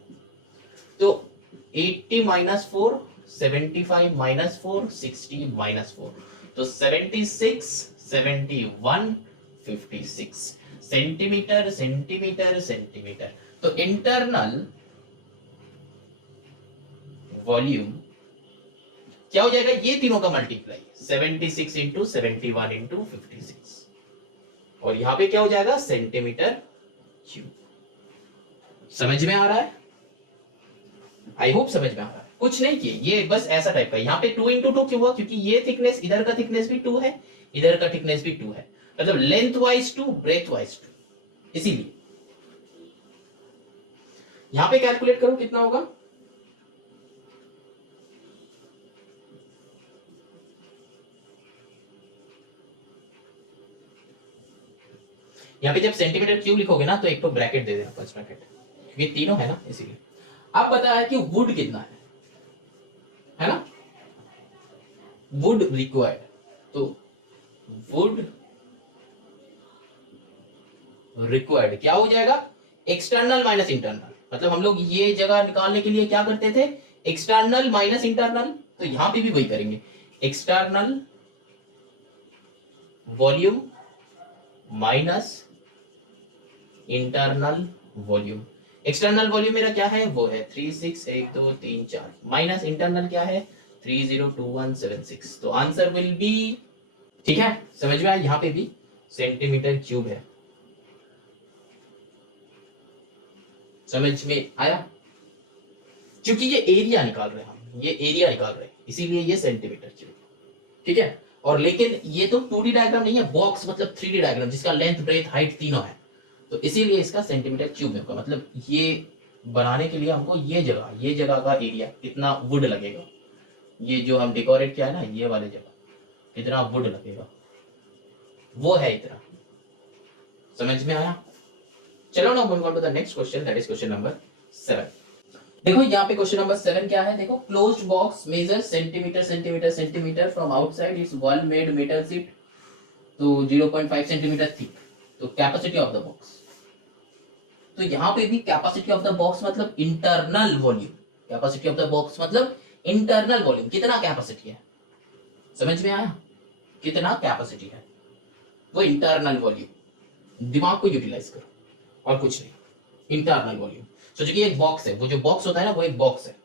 तो 80 माइनस 4, 75 माइनस 4, 60 माइनस 4, तो 76 71 56 सेंटीमीटर सेंटीमीटर सेंटीमीटर। तो इंटरनल वॉल्यूम क्या हो जाएगा, ये तीनों का मल्टीप्लाई, 76 इंटू 71 इंटू 56, और यहां पे क्या हो जाएगा, सेंटीमीटर क्यूब। समझ में आ रहा है? आई होप समझ में आ रहा है। कुछ नहीं किए, ये बस ऐसा टाइप का। यहाँ पे 2 इंटू 2 क्यों हुआ, क्योंकि ये थिकनेस, इधर का थिकनेस भी 2 है, इधर का थिकनेस भी 2 है, मतलब लेंथ वाइज 2, ब्रेथ वाइज 2, इसीलिए। यहां पे कैलकुलेट करो कितना होगा, यहाँ पे जब सेंटीमीटर क्यूब लिखोगे ना तो एक तो ब्रैकेट दे देना, फर्स्ट ब्रैकेट, क्योंकि तीनों है ना इसीलिए। अब पता है कि वुड कितना है ना, वुड रिक्वायर्ड, तो वुड रिक्वायर्ड क्या हो जाएगा, एक्सटर्नल माइनस इंटरनल। मतलब हम लोग ये जगह निकालने के लिए क्या करते थे, एक्सटर्नल माइनस इंटरनल, तो यहां पे भी वही करेंगे, external volume minus internal volume. External volume मेरा क्या है, वो है 361234, माइनस इंटरनल क्या है 302176। तो आंसर विल बी, ठीक है, समझ में आया, यहां पे भी सेंटीमीटर क्यूब है। समझ में आया, क्योंकि ये एरिया निकाल रहे हैं हम, ये एरिया निकाल रहे हैं, इसीलिए ये सेंटीमीटर क्यूब, ठीक है। और लेकिन ये तो 2D डायग्राम नहीं है, बॉक्स मतलब 3D डायग्राम जिसका लेंथ ब्रेथ हाइट तीनों है, तो इसीलिए इसका सेंटीमीटर क्यूब में होगा। मतलब ये बनाने के लिए हमको ये जगह का एरिया कितना वुड लगेगा, ये जो हम डेकोरेट किया है ना, ये वाले जगह कितना वुड लगेगा, वो है इतना। समझ में आया? चलो ना moving on to the next question, that is question number 7। देखो यहाँ पे क्वेश्चन नंबर 7 क्या है, देखो closed box measure centimetre centimetre centimetre from outside its wall made metal sheet, तो 0.5 सेंटीमीटर थिक, तो कैपेसिटी ऑफ द बॉक्स। तो यहाँ पे भी कैपेसिटी ऑफ द बॉक्स मतलब internal volume, capacity of the box मतलब इंटरनल वॉल्यूम, कितना capacity है, समझ में आया, कितना कैपेसिटी है, वो इंटरनल वॉल्यूम। दिमाग को यूटिलाइज करो और कुछ नहीं, इंटरनल वॉल्यूम। सोचो कि एक बॉक्स है, वो जो बॉक्स होता है ना वो एक बॉक्स है,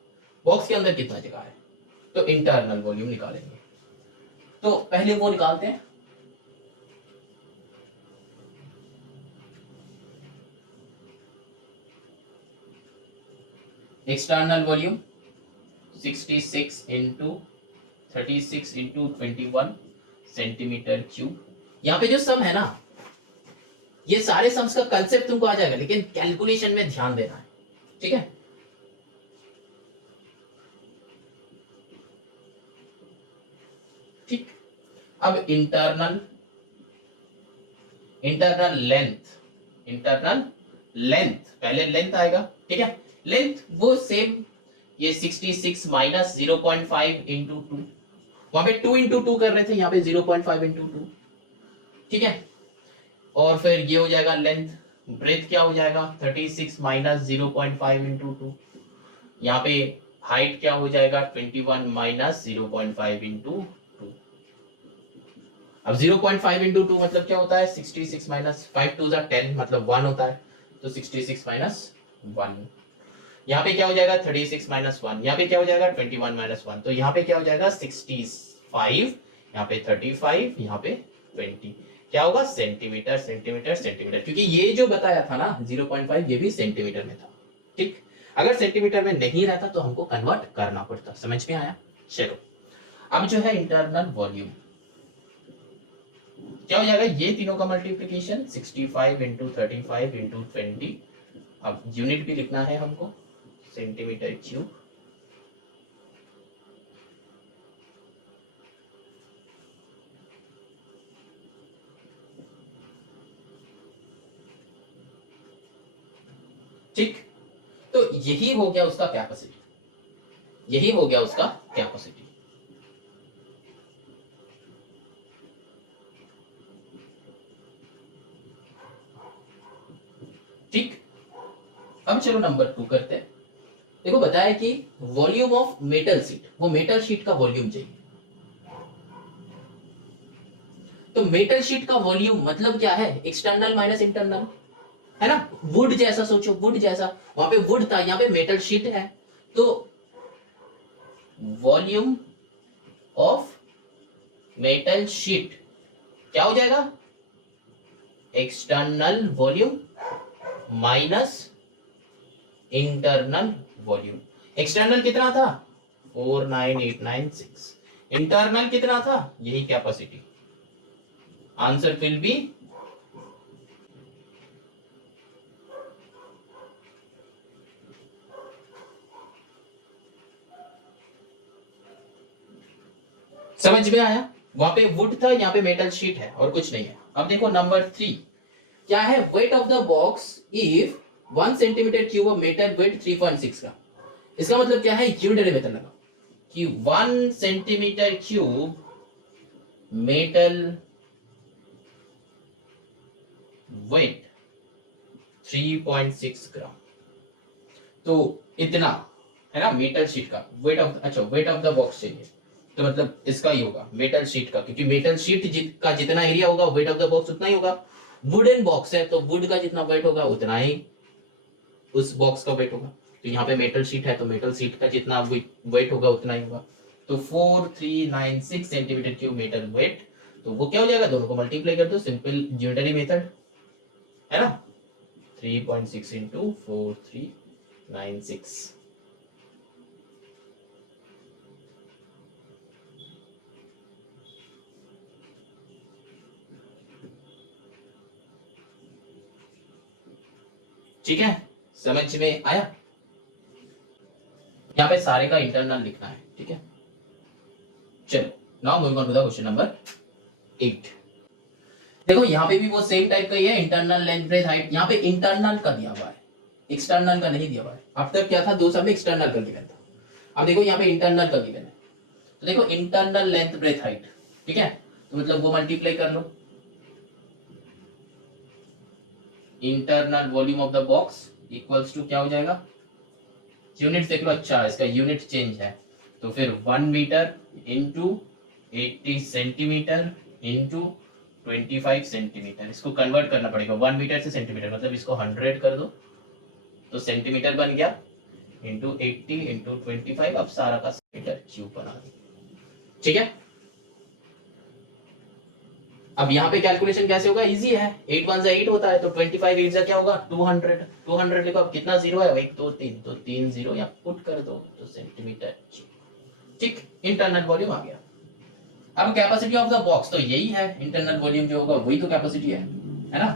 बॉक्स के अंदर कितना जगह है, तो इंटरनल वॉल्यूम निकालेंगे। तो पहले वो निकालते हैं, external volume 66 into 36 into 21 centimetre cube. यहाँ पे जो सम है ना, ये सारे सम्स का कंसेप्ट तुमको आ जाएगा, लेकिन कैलकुलेशन में ध्यान देना है, ठीक है। ठीक, अब इंटरनल लेंथ पहले लेंथ आएगा, ठीक है। लेंथ वो सेम, ये 66 माइनस 0.5 इंटू 2, वहां पे 2 इंटू 2 कर रहे थे, यहाँ पे 0.5 इंटू 2, ठीक है। और फिर ये हो जाएगा लेंथ, ब्रेथ क्या हो जाएगा 36 माइनस 0.5 इंटू 2, यहाँ पे हाइट क्या हो जाएगा 21 माइनस 0.5 इंटू 2। अब 0.5 इंटू 2 मतलब क्या होता है 66 माइनस 5 2 10 मतलब 1 होता है, तो 66 माइनस 1, यहाँ पे क्या हो जाएगा 36 माइनस 1, यहाँ पे क्या हो जाएगा 21 माइनस 1, तो यहाँ पे क्या हो जाएगा 65, यहाँ पे 35, यहाँ पे 20, क्या होगा सेंटीमीटर सेंटीमीटर सेंटीमीटर, क्योंकि ये जो बताया था ना 0.5 ये भी सेंटीमीटर में था, ठीक। अगर सेंटीमीटर में नहीं रहता तो हमको कन्वर्ट करना पड़ता। समझ में आया? चलो अब जो है इंटरनल वॉल्यूम क्या हो जाएगा, ये तीनों का मल्टीप्लीकेशन 65 इंटू 35 इंटू 20, अब यूनिट भी लिखना है हमको, सेंटीमीटर क्यूब। ठीक, तो यही हो गया उसका कैपेसिटी, यही हो गया उसका कैपेसिटी। ठीक, अब चलो नंबर 2 करते हैं। देखो बताया कि वॉल्यूम ऑफ मेटल शीट, वो मेटल शीट का वॉल्यूम चाहिए। तो मेटल शीट का वॉल्यूम मतलब क्या है, एक्सटर्नल माइनस इंटरनल, है ना। वुड जैसा सोचो, वुड जैसा, वहां पे वुड था, यहाँ पे मेटल शीट है, तो वॉल्यूम ऑफ मेटल शीट क्या हो जाएगा, external volume minus internal volume. External कितना था 49896, इंटरनल कितना था यही कैपेसिटी। आंसर विल बी समझ में आया? वहां पे वुड था, यहाँ पे मेटल शीट है और कुछ नहीं है। अब देखो नंबर 3 क्या है, weight of the box if 1 centimetre cube of metal weight 3.6 gram. इसका मतलब क्या है, यूनिटरी मेथड लगा कि 1 centimetre cube metal weight 3.6 gram, तो इतना है ना मेटल शीट का वेट ऑफ, अच्छा वेट ऑफ द बॉक्स चाहिए तो मतलब इसका ही होगा मेटल शीट का, क्योंकि मेटल शीट का जितना एरिया होगा वेट ऑफ द बॉक्स उतना ही होगा। वुडन बॉक्स है तो वुड का जितना वेट होगा उतना ही उस बॉक्स का वेट होगा। तो यहाँ पे मेटल शीट है तो मेटल शीट का जितना वेट होगा उतना ही होगा। तो 4396 सेंटीमीटर क्यूब मेटल वेट, तो वो क्या हो जाएगा, दोनों को मल्टीप्लाई कर दो, सिंपल यूनिटरी मेथड है ना। 3.6 इंटू 4396, ठीक है, समझ में आया? यहाँ पे सारे का इंटरनल लिखना है, ठीक है। चलो now moving on to the question number 8। देखो यहाँ पे भी वो सेम टाइप का ही है, इंटरनल लेंथ ब्रेथ हाइट। यहाँ पे इंटरनल का दिया हुआ है, एक्सटर्नल का नहीं दिया हुआ है। अब तक क्या था, दो सब में एक्सटर्नल का गिवन था, अब देखो यहाँ पे इंटरनल का गिवन है। तो देखो इंटरनल लेंथ ब्रेथ हाइट, ठीक है, तो मतलब वो मल्टीप्लाई कर लो, internal volume of the box equals to क्या हो जाएगा, यूनिट देख लो, अच्छा इसका यूनिट चेंज है, तो फिर 1 metre into 80 centimetre into 25 centimetre, इसको कन्वर्ट करना पड़ेगा 1 मीटर से सेंटीमीटर, मतलब इसको 100 कर दो तो सेंटीमीटर बन गया, इंटू 80 इंटू 25, अब सारा का सेंटीमीटर क्यूब बना दो, ठीक है। अब यहाँ पे कैलकुलेशन कैसे होगा, इजी है, 8 1 8 होता है तो 25 8 क्या होगा 200, 200 लिखो। अब कितना जीरो है, 1 2 3, तो 3 जीरो या पुट कर दो तो सेंटीमीटर, ठीक, इंटरनल वॉल्यूम आ गया। अब कैपेसिटी ऑफ द बॉक्स तो यही है, इंटरनल वॉल्यूम जो होगा वही तो कैपेसिटी है ना।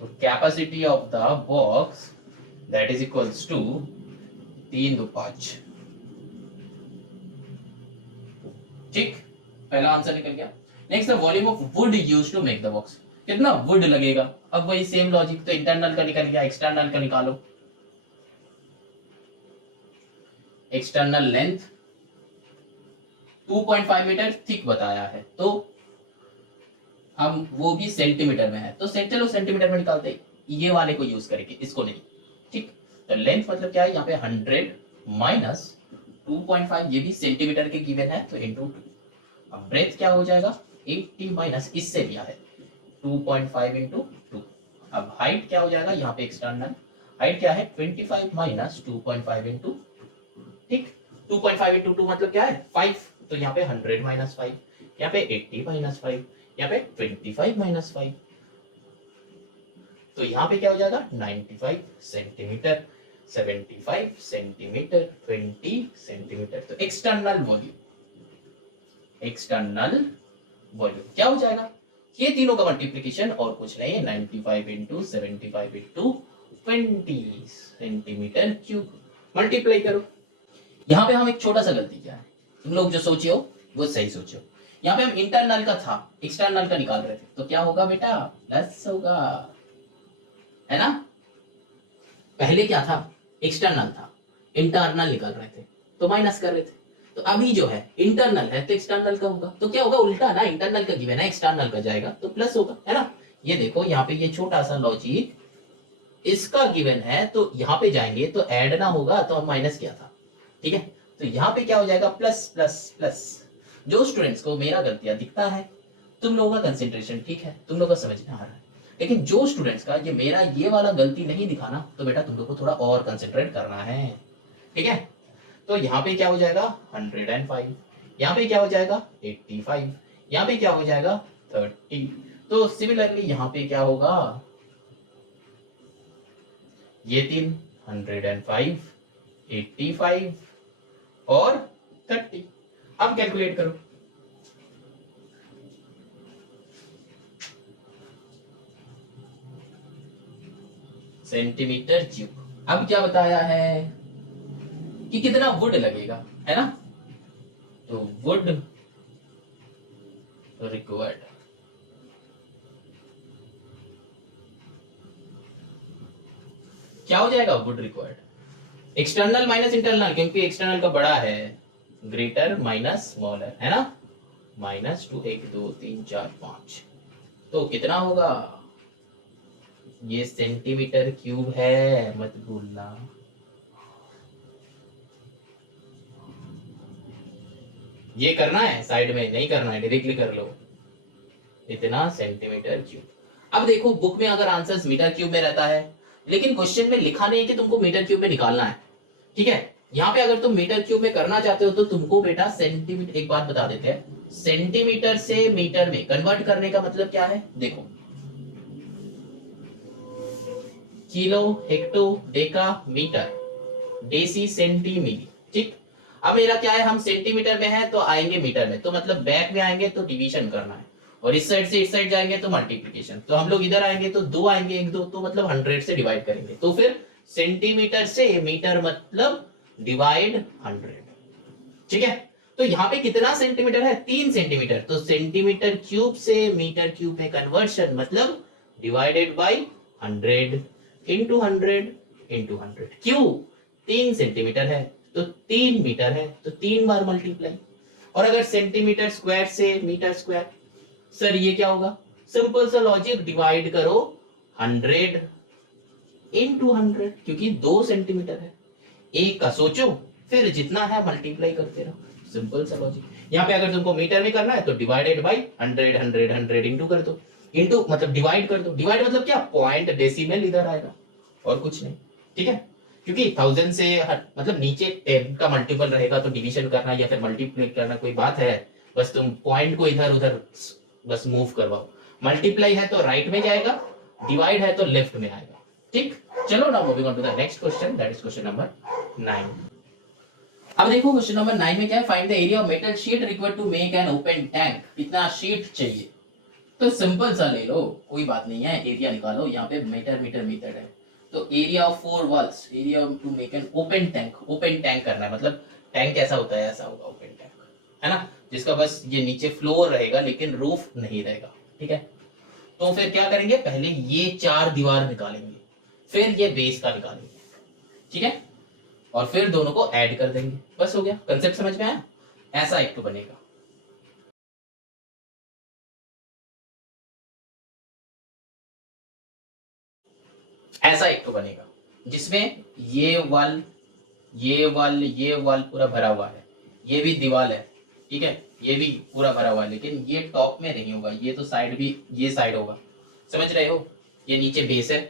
तो capacity of the box that is equals to 3 2 5, ठीक, पहला आंसर निकल गया। Next the volume of wood used to make the box, कितना वुड लगेगा। अब वही सेम लॉजिक, तो इंटरनल का निकल गया, एक्सटर्नल का निकालो। एक्सटर्नल लेंथ 2.5 मीटर थिक बताया है, तो हम वो भी सेंटीमीटर में है, तो चलो सेंटीमीटर में निकालते, ये वाले को यूज करेंगे, इसको नहीं, ठीक। तो लेंथ मतलब क्या है, यहाँ पे 100 माइनस 2.5, ये भी सेंटीमीटर के गिवन है तो इंटू 2। अब ब्रेथ क्या हो जाएगा, 80 माइनस इससे लिया है 2.5 इंटू 2। अब हाइट क्या हो जाएगा, यहाँ पे एक्सटर्नल हाइट क्या है 25 माइनस 2.5 इंटू, ठीक, 2.5 इंटू 2 मतलब क्या है 5, तो यहाँ पे 100 माइनस 5, यहाँ पे 80 माइनस 5, यहाँ पे 25 माइनस 5, तो यहाँ पे क्या हो जाएगा 95 सेंटीमीटर, 75 सेंटीमीटर, 20 सेंटीमीटर। तो एक्सटर्नल वॉल्यूम क्या हो जाएगा, ये तीनों का मल्टीप्लीकेशन और कुछ नहीं है, 95 into 75 into 20 centimetre cube, multiply करो। यहाँ पे हम एक छोटा सा गलती किया है, तुम लोग जो सोचे हो वो सही सोचो। यहाँ पे हम इंटरनल का था एक्सटर्नल का निकाल रहे थे, तो क्या होगा बेटा, प्लस होगा, है ना। पहले क्या था, एक्सटर्नल था, इंटरनल निकाल रहे थे तो माइनस कर रहे थे, तो अभी जो है इंटरनल है तो एक्सटर्नल का होगा, तो क्या होगा उल्टा ना, इंटरनल का गिवन है एक्सटर्नल का जाएगा तो प्लस होगा, है ना। ये देखो यहाँ पे ये छोटा सा लॉजिक, इसका गिवन है तो यहाँ पे जाएंगे तो ऐड ना होगा, तो हम माइनस किया था, ठीक है। तो यहाँ पे क्या हो जाएगा, प्लस प्लस प्लस। जो स्टूडेंट्स को मेरा गलतियां दिखता है, तुम लोगों का कंसेंट्रेशन ठीक है, तुम लोगों का समझ में आ रहा है, लेकिन जो स्टूडेंट्स का ये मेरा ये वाला गलती नहीं दिखाना, तो बेटा तुम लोग को थोड़ा और कंसेंट्रेट करना है, ठीक है। तो यहाँ पे क्या हो जाएगा 105, यहाँ पे क्या हो जाएगा 85, यहाँ पे क्या हो जाएगा 30। तो सिमिलरली यहाँ पे क्या होगा, ये 3 105, 85 और 30। अब कैलकुलेट करो। Centimetre cube. अब क्या बताया है कि कितना वुड लगेगा, है ना? तो वुड रिक्वायर्ड, क्या हो जाएगा would required, external minus internal, क्योंकि एक्सटर्नल का बड़ा है, ग्रेटर माइनस स्मॉलर, है ना? -2 1 2 3 4 5, तो कितना होगा, ये सेंटीमीटर क्यूब है, मत भूलना। ये करना है, साइड में नहीं करना है, डायरेक्टली कर लो, इतना सेंटीमीटर क्यूब। अब देखो बुक में अगर आंसर्स मीटर क्यूब में रहता है, लेकिन क्वेश्चन में लिखा नहीं है कि तुमको मीटर क्यूब में निकालना है, ठीक है? यहाँ पे अगर तुम मीटर क्यूब में करना चाहते हो तो तुमको बेटा सेंटीमीटर, एक बात बता देते हैं, सेंटीमीटर से मीटर में कन्वर्ट करने का मतलब क्या है, देखो, kilo, hecto, deca, metre, deci, centimetre, ठीक। अब मेरा क्या है, हम सेंटीमीटर में है तो आएंगे मीटर में, तो मतलब बैक में आएंगे तो डिवीजन करना है, और इस साइड से इस साइड जाएंगे तो मल्टीप्लिकेशन। तो हम लोग इधर आएंगे तो 2 आएंगे, 1 2, तो मतलब 100 से डिवाइड करेंगे, तो फिर सेंटीमीटर से मीटर मतलब डिवाइड 100, ठीक है? तो यहाँ पे कितना सेंटीमीटर है, 3 सेंटीमीटर, तो सेंटीमीटर क्यूब से मीटर क्यूब में कन्वर्शन मतलब डिवाइडेड बाई 100 इंटू 100 इंटू 100। क्यों, 3 सेंटीमीटर है तो 3 मीटर है, तो 3 बार मल्टीप्लाई। और अगर सेंटीमीटर स्क्वायर से मीटर स्क्वायर, सर ये क्या होगा, सिंपल सा लॉजिक, डिवाइड करो 100 इंटू 100, क्योंकि 2 सेंटीमीटर है, एक का सोचो फिर जितना है मल्टीप्लाई करते रहो, सिंपल सा लॉजिक। यहाँ पे अगर तुमको मीटर में करना है तो डिवाइडेड बाई 100 100 100 इंटू कर दो, इंटू मतलब डिवाइड कर दो, डिवाइड मतलब क्या, पॉइंट डेसिमल इधर आएगा और कुछ नहीं, ठीक है? क्योंकि 1000 से मतलब नीचे 10 का मल्टीपल रहेगा तो डिवीजन करना या फिर मल्टीप्लाई करना कोई बात है, बस तुम पॉइंट को इधर उधर बस मूव करवाओ। मल्टीप्लाई है तो राइट में जाएगा, डिवाइड है तो लेफ्ट में आएगा, ठीक? चलो ना moving on to the next question, that is question number 9। अब देखो क्वेश्चन नंबर 9 में क्या है, find the area of metal sheet required to make an open tank. कितना शीट चाहिए, तो सिंपल सा ले लो, कोई बात नहीं है, एरिया निकालो, यहाँ पे मीटर मीटर मीटर है, तो area of 4 walls, area to make an open tank, open tank करना है, मतलब टैंक कैसा होता है, ऐसा होगा ओपन टैंक, है ना? जिसका बस ये नीचे फ्लोर रहेगा लेकिन रूफ नहीं रहेगा, ठीक है? तो फिर क्या करेंगे, पहले ये 4 दीवार निकालेंगे, फिर ये बेस का निकालेंगे, ठीक है? और फिर दोनों को ऐड कर देंगे, बस हो गया, कंसेप्ट समझ में आया? ऐसा एक तो बनेगा। ऐसा एक तो बनेगा जिसमें ये वाल, ये वाल, ये वाल पूरा भरा हुआ है, ये भी दीवार है, ठीक है, ये भी पूरा भरा हुआ है, लेकिन ये टॉप में नहीं होगा, ये तो साइड भी, ये साइड होगा, समझ रहे हो? ये नीचे बेस है,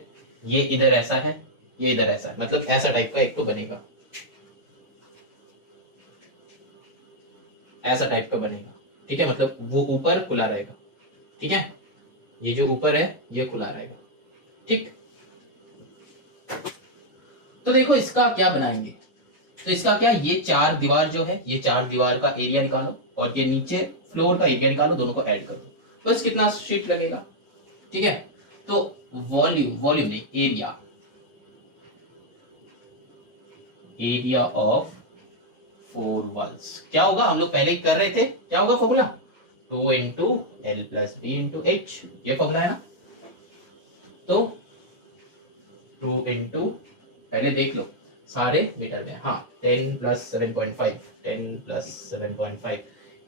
ये इधर ऐसा है, ये इधर ऐसा है, मतलब ऐसा टाइप का एक तो बनेगा, ऐसा टाइप का बनेगा, ठीक है? मतलब वो ऊपर खुला रहेगा, ठीक है, ये जो ऊपर है ये खुला रहेगा, ठीक? तो देखो इसका क्या बनाएंगे, तो इसका क्या, ये 4 दीवार जो है, ये 4 दीवार का एरिया निकालो और ये नीचे फ्लोर का एरिया निकालो, दोनों को ऐड कर दो, बस कितना शीट लगेगा, ठीक है? तो वॉल्यूम, वॉल्यूम नहीं, एरिया, एरिया ऑफ 4 वॉल्स क्या होगा, हम लोग पहले ही कर रहे थे, क्या होगा formula, 2 into L plus B into H, ये फॉर्मूला है ना? तो 2 इंटू, पहले देख लो सारे मीटर में, हाँ 10 प्लस 7.5, 10 प्लस 7.5,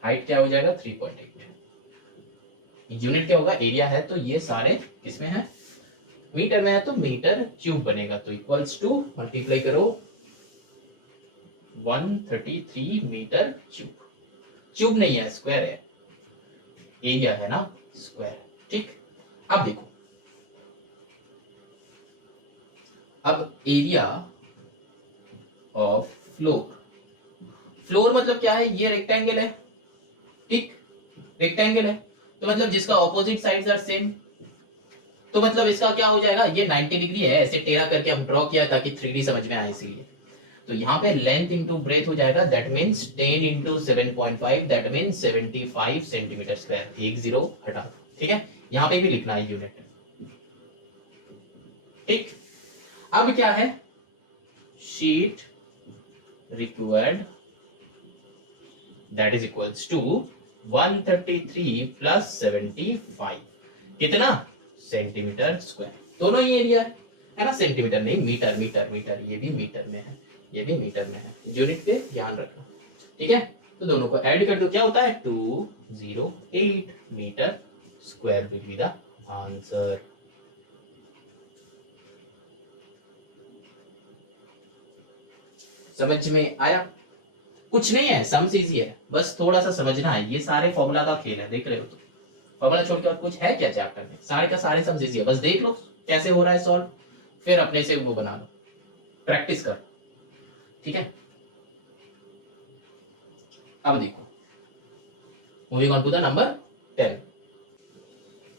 हाइट क्या हो जाएगा 3.8, यूनिट क्या होगा, एरिया है, तो ये सारे किसमें है, मीटर में है, तो मीटर क्यूब बनेगा, तो इक्वल्स टू मल्टीप्लाई करो 133 मीटर क्यूब, क्यूब नहीं है स्क्वायर है, एरिया है ना स्क्वायर, ठीक? अब देखो, अब एरिया ऑफ फ्लोर, फ्लोर मतलब क्या है, ये रेक्टेंगल है, ठीक, रेक्टेंगल है तो मतलब जिसका ऑपोजिट साइड्स आर सेम, तो मतलब इसका क्या हो जाएगा, ये 90 डिग्री है, ऐसे टेढ़ा करके हम ड्रॉ किया ताकि 3D समझ में आए इसीलिए। तो यहाँ पे लेंथ इंटू ब्रेथ हो जाएगा, that means 10 into 7.5, that means 75 centimetre square. एक जीरो हटा दो, ठीक है, यहाँ पे भी लिखना है यूनिट। ठीक, अब क्या है, sheet required that is equals to 133 plus 75, कितना, सेंटीमीटर स्क्वायर। दोनों ही एरिया है ना, सेंटीमीटर नहीं मीटर, मीटर मीटर, ये भी मीटर में है, ये भी मीटर में है, यूनिट पे ध्यान रखना, ठीक है। तो दोनों को ऐड कर दो, क्या होता है 208 metre square will be the answer. समझ में आया? कुछ नहीं है, सम इजी है, बस थोड़ा सा समझना है, ये सारे फॉर्मूला का खेल है, देख रहे हो तो फॉर्मूला छोड़ के और कुछ है क्या चैप्टर में, सारे का सारे सम इजी है, बस देख लो कैसे हो रहा है सॉल्व, फिर अपने से वो बना लो, प्रैक्टिस कर, ठीक है। अब देखो, moving on to the number 10।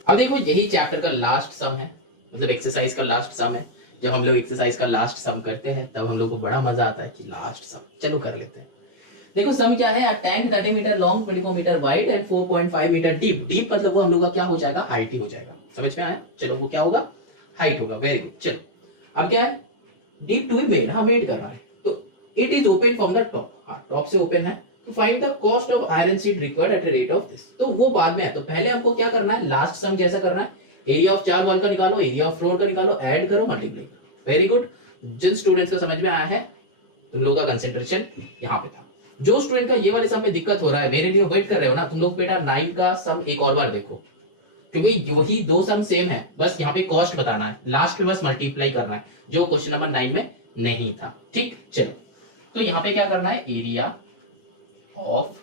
अब देखो यही चैप्टर का लास्ट सम है, मतलब एक्सरसाइज का लास्ट सम है। जब हम लोग एक्सरसाइज का लास्ट सम करते हैं तब हम लोग को बड़ा मजा आता है कि लास्ट सम, चलो कर लेते हैं। देखो सम क्या है, tank 30 metre long, 24 metre wide and 4.5 metre deep. Deep मतलब वो हम लोग का क्या हो जाएगा, हाइट ही हो जाएगा, समझ में आया? चलो वो क्या होगा, हाइट होगा, वेरी गुड। चलो अब क्या है, डीप टू बी मेड, हाँ मेड करना है, तो it is open from the top, हाँ टॉप से ओपन है। तो find the cost of iron sheet required at the rate of this, तो वो बाद में है, तो पहले हमको क्या करना है, लास्ट सम जैसा करना है, एरिया ऑफ 4 वॉल का निकालो, एरिया ऑफ फ्लोर का निकालो, ऐड करो, मल्टीप्लाई करो, वेरी गुड। जिन स्टूडेंट्स को समझ में आया है तुम लोगों का कंसेंट्रेशन यहाँ पे था। जो स्टूडेंट का ये वाले सम में दिक्कत हो रहा है, मेरे लिए वेट कर रहे हो ना, तुम लोग बेटा 9 का सम एक और बार देखो, क्योंकि वही दो सम सेम है, बस यहाँ पे कॉस्ट बताना है, लास्ट में बस मल्टीप्लाई करना है, जो क्वेश्चन नंबर 9 में नहीं था। ठीक, चलो तो यहाँ पे क्या करना है, एरिया ऑफ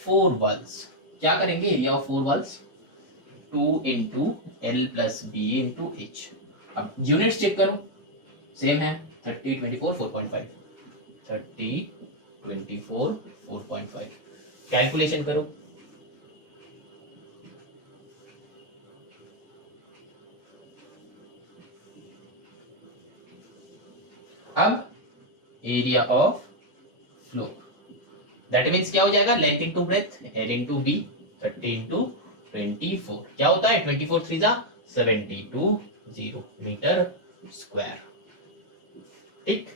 4 वॉल्स, क्या करेंगे, area of 4 walls 2 into L plus B into H. अब यूनिट्स चेक करो, सेम है, 30 24 4.5, 30 24 4.5, कैलकुलेशन करो। अब area of floor that means क्या हो जाएगा, length into breadth, L into B, 30 into 24, क्या होता है 24 3 जा 72 मीटर स्क्वायर। ठीक,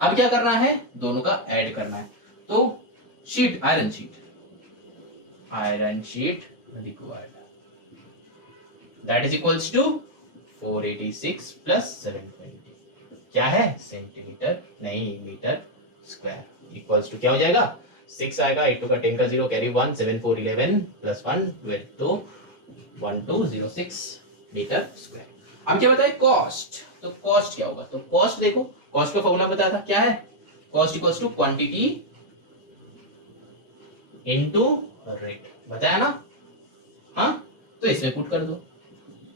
अब क्या करना है, दोनों का ऐड करना है, तो sheet iron sheet required that is equals to 486 plus 720, क्या है, सेंटीमीटर नहीं मीटर स्क्वायर, इक्वल्स टू क्या हो जाएगा, 6 आएगा, 8 का 10 का 0 कैरी 1, 7 4 11 प्लस 1 12, तो 1206 मीटर स्क्वायर। अब क्या बताए, कॉस्ट, तो कॉस्ट क्या होगा, तो कॉस्ट देखो, कॉस्ट का फॉर्मूला बताया था, क्या है, cost equals to quantity into rate, बताया ना, हाँ तो इसमें पुट कर दो,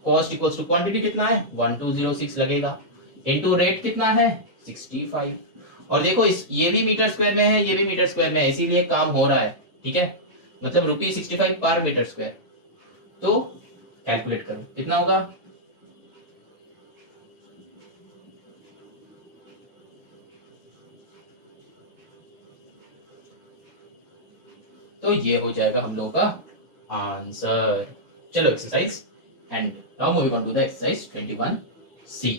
कॉस्ट इक्वल्स टू क्वांटिटी कितना है 1206 लगेगा, इनटू रेट कितना है 65, और देखो इस ये भी मीटर स्क्वायर में है, ये भी मीटर स्क्वायर में है, इसीलिए काम हो रहा है, ठीक है, मतलब ₹65 पर मीटर स्क्वायर। तो कैलकुलेट करो कितना होगा, तो ये हो जाएगा हम लोगों का आंसर। चलो exercise and now moving on to the exercise 21C।